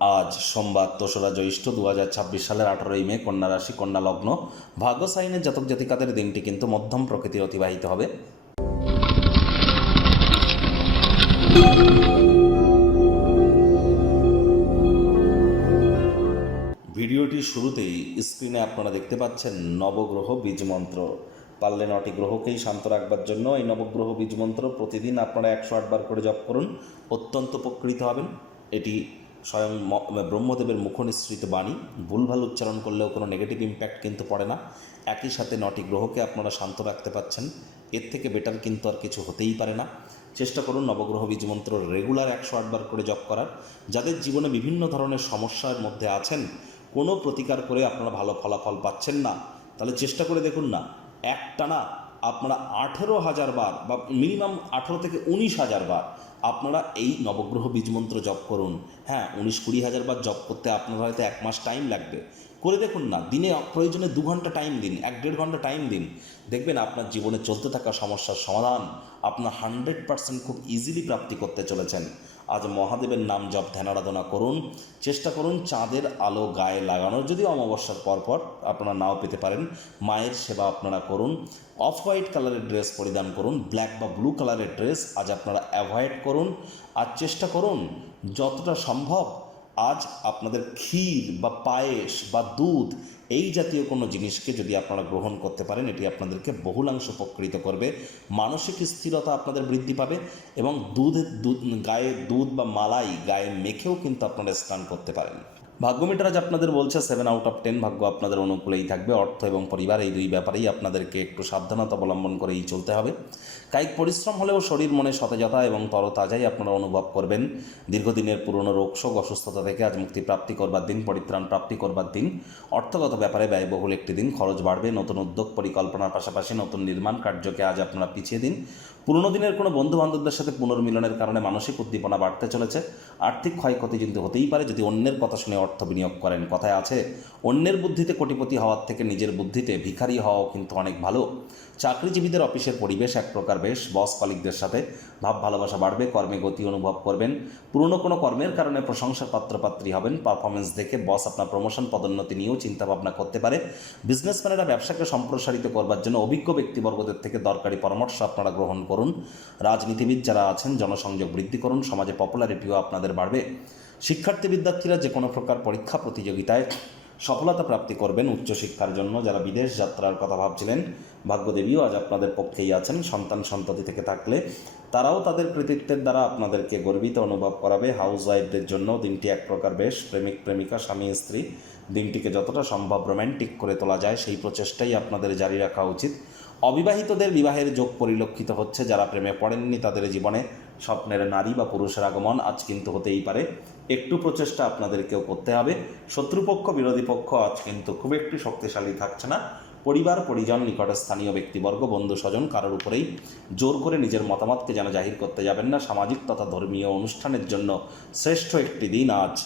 আজ সোমবার ২রা জ্যৈষ্ঠ ২০২৬ সালের ১৮ই মে, কন্যা রাশি, কন্যা লগ্ন, ভাগ্য সাইনের জাতক জাতিকাদের দিনটি কিন্তু মধ্যম প্রকৃতির অতিবাহিত হবে। ভিডিওটির শুরুতেই স্ক্রিনে আপনারা দেখতে পাচ্ছেন নবগ্রহ বীজমন্ত্র। পারলে ৯টি গ্রহকেই শান্ত রাখবার জন্য এই নবগ্রহ বীজমন্ত্র প্রতিদিন আপনারা ১০৮ বার করে জপ করুন, অত্যন্ত উপকৃত হবেন। এটি স্বয়ং ব্রহ্মদেবের মুখনিসৃত বাণী, ভুলভাল উচ্চারণ করলেও কোনো নেগেটিভ ইম্প্যাক্ট কিন্তু পড়ে না। একই সাথে ৯টি গ্রহকে আপনারা শান্ত রাখতে পাচ্ছেন, এর থেকে বেটার কিন্তু আর কিছু হতেই পারে না। চেষ্টা করুন নবগ্রহ বীজমন্ত্র রেগুলার ১০৮ বার করে জপ করার। যাদের জীবনে বিভিন্ন ধরনের সমস্যার মধ্যে আছেন, কোনো প্রতিকার করে আপনারা ভালো ফলাফল পাচ্ছেন না, তাহলে চেষ্টা করে দেখুন না, একটানা আপনারা ১৮,০০০ বার বা মিনিমাম ১৮ থেকে ১৯,০০০ বার আপনারা এই নবগ্রহ বীজমন্ত্র জপ করুন। হ্যাঁ, ১৯-২০,০০০ বার জপ করতে আপনার হয়তো ১ মাস টাইম লাগবে, করে দেখুন না। দিনে প্রয়োজনে ২ ঘন্টা টাইম দিন, ১-১.৫ ঘন্টা টাইম দিন, দেখবেন আপনার জীবনে চলতে থাকা সমস্যার সমাধান আপনার 100% খুব ইজিলি প্রাপ্তি করতে চলেছেন। আজ মহাদেবের নাম জপ ধ্যান আরাধনা করুন। চেষ্টা করুন চাঁদের আলো গায়ে লাগানোর, যদিও অমাবস্যার পরপর আপনারা নাও পেতে পারেন। মায়ের সেবা আপনারা করুন। অফ হোয়াইট কালারের ড্রেস পরিধান করুন, ব্ল্যাক বা ব্লু কালারের ড্রেস আজ আপনারা অ্যাভয়েড করুন। আর চেষ্টা করুন যতটা সম্ভব আজ আপনাদের ক্ষীর বা পায়েস বা দুধ এই জাতীয় কোনো জিনিসকে যদি আপনারা গ্রহণ করতে পারেন, এটি আপনাদেরকে বহুলাংশ উপকৃত করবে। মানসিক স্থিরতা আপনাদের বৃদ্ধি পাবে এবং গায়ে দুধ বা মালাই গায়ে মেখেও কিন্তু আপনারা স্নান করতে পারেন। ভাগ্য মিটার আজ আপনাদের বলছে 7/10, ভাগ্য আপনাদের অনুকূলেই থাকবে। অর্থ এবং পরিবার এই দুই ব্যাপারেই আপনাদেরকে একটু সাবধানতা অবলম্বন করেই চলতে হবে। কায়িক পরিশ্রম হলেও শরীর মনে সতেজতা এবং তরতাজাই আপনারা অনুভব করবেন। দীর্ঘদিনের পুরনো রোগশোক অসুস্থতা থেকে আজ মুক্তি প্রাপ্তি করবার দিন, পরিত্রাণ প্রাপ্তি করবার দিন। অর্থগত ব্যাপারে ব্যয়বহুল একটি দিন, খরচ বাড়বে। নতুন উদ্যোগ পরিকল্পনার পাশাপাশি নতুন নির্মাণ কার্যকে আজ আপনারা পিছিয়ে দিন। পুরনো দিনের কোনো বন্ধুবান্ধবদের সাথে পুনর্মিলনের কারণে মানসিক উদ্দীপনা বাড়তে চলেছে। আর্থিক ক্ষয়ক্ষতি কিন্তু হতেই পারে যদি অন্যের কথা শুনে অর্থ বিনিয়োগ করেন। কথায় আছে, অন্যের বুদ্ধিতে কোটিপতি হওয়ার থেকে নিজের বুদ্ধিতে ভিখারি হওয়াও কিন্তু অনেক ভালো। চাকরিজীবীদের অফিসের পরিবেশ এক প্রকার বেশ, বস কলিগদের সাথে ভাব ভালোবাসা বাড়বে, কর্মে গতি অনুভব করবেন। পুরনো কোনো কর্মের কারণে প্রশংসার পাত্রপাত্রী হবেন। পারফরমেন্স দেখে বস আপনার প্রমোশন পদোন্নতি নিয়েও চিন্তাভাবনা করতে পারে। বিজনেসম্যানেরা ব্যবসাকে সম্প্রসারিত করবার জন্য অভিজ্ঞ ব্যক্তিবর্গদের থেকে দরকারি পরামর্শ আপনারা গ্রহণ করুন। রাজনীতিবিদ যারা আছেন জনসংযোগ বৃদ্ধি করুন, সমাজে পপুলারিটিও আপনাদের বাড়বে। শিক্ষার্থী বিদ্যার্থীরা যে কোনো প্রকার পরীক্ষা প্রতিযোগিতায় সফলতা প্রাপ্তি করবেন। উচ্চশিক্ষার জন্য যারা বিদেশ যাত্রার কথা ভাবছিলেন, ভাগ্যদেবীও আজ আপনাদের পক্ষেই আছেন। সন্তান সন্ততি থেকে থাকলে তারাও তাদের কৃতিত্বের দ্বারা আপনাদেরকে গর্বিত অনুভব করাবে। হাউস ওয়াইফদের জন্য দিনটি এক প্রকার বেশ। প্রেমিক প্রেমিকা, স্বামী স্ত্রী দিনটিকে যতটা সম্ভব রোম্যান্টিক করে তোলা যায় সেই প্রচেষ্টাই আপনাদের জারি রাখা উচিত। অবিবাহিতদের বিবাহের যোগ পরিলক্ষিত হচ্ছে। যারা প্রেমে পড়েননি তাদের জীবনে স্বপ্নের নারী বা পুরুষের আগমন আজ কিন্তু হতেই পারে। একটু প্রচেষ্টা আপনাদেরকেও করতে হবে। শত্রুপক্ষ বিরোধী পক্ষ আজ কিন্তু খুব একটি শক্তিশালী থাকছে না। পরিবার পরিজন, নিকটস্থানীয় ব্যক্তিবর্গ, বন্ধু স্বজন কারোর উপরেই জোর করে নিজের মতামতকে যেন জাহির করতে যাবেন না। সামাজিক তথা ধর্মীয় অনুষ্ঠানের জন্য শ্রেষ্ঠ একটি দিন আজ।